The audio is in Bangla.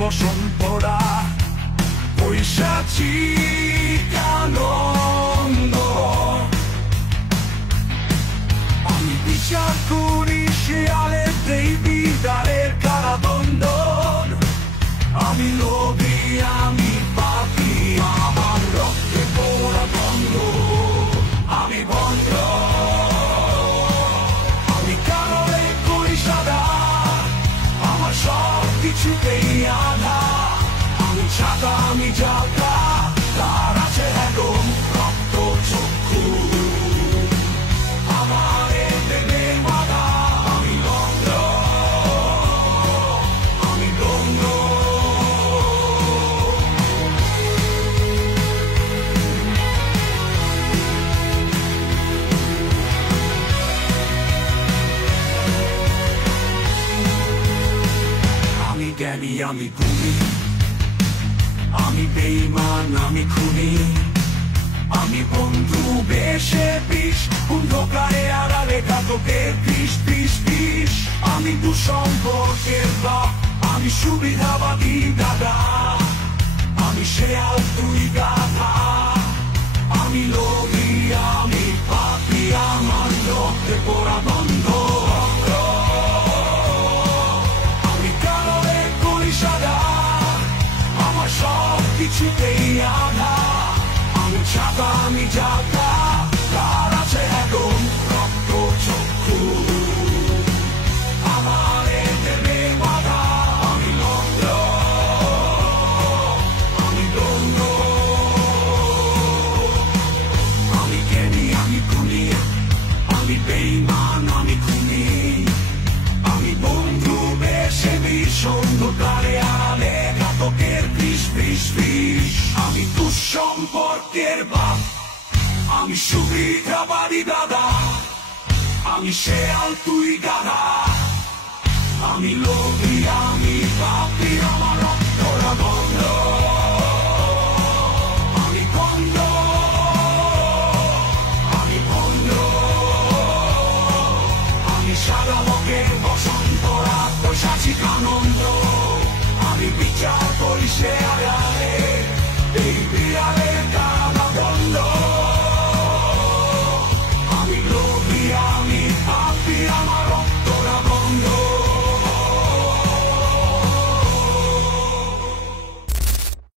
বসন্তরা পৈশাচিক আনন্দ। আমি বিচার করি শেয়ালের দেই বিদারের কারাবন্ধন। আমি লোভী, আমি পাপী, আমার রক্তে পোড়া বন্ধ। আমি বন্ধ, আমি কারণে করি সাদা, আমার সব কিছুতেই আধা। আমি ছাতা, আমি জাগা, তার আছে একদম রক্ত চক্ষু। আমার এতে মাথা, আমি বন্ধ, আমি বন্ধ। আমি জ্ঞানী, আমি গুণী, আমি বেঈমান, আমি খুনি। আমি বন্ধু বেশে বিষ, অন্ধকারে আড়ালে ঘাতকের বিষ বিষ বিষ। আমি দুঃসম্পর্কের বাপ, আমি সুবিধাবাদী দাদা। আমি শেয়াল, তুই গাধা। আমি লোভী, আমি পাপী, আমার রক্তে পোড়া বন্ধ। আমি কারণে করি সাদা, আমার সব কিছুতেই আধা। আমি ছাতা, আমি জাগা, তার আছে একদম রক্ত চক্ষু। আমার এতে বাধা, আমি বন্ধ, আমি বন্ধ। আমি জ্ঞানী, আমি গুণী, আমি বেঈমান, আমি খুনি। আমি বন্ধু বেশে বিষ, অন্ধকারে আড়ালে ঘাতকের বিষ বিষ বিষ। আমি দুঃসম্পর্কের বাপ, আমি সুবিধাবাদী দাদা। আমি শেয়াল, তুই গাধা। আমি লোভী, আমি পাপী, আমার রক্তরা বন্ধ।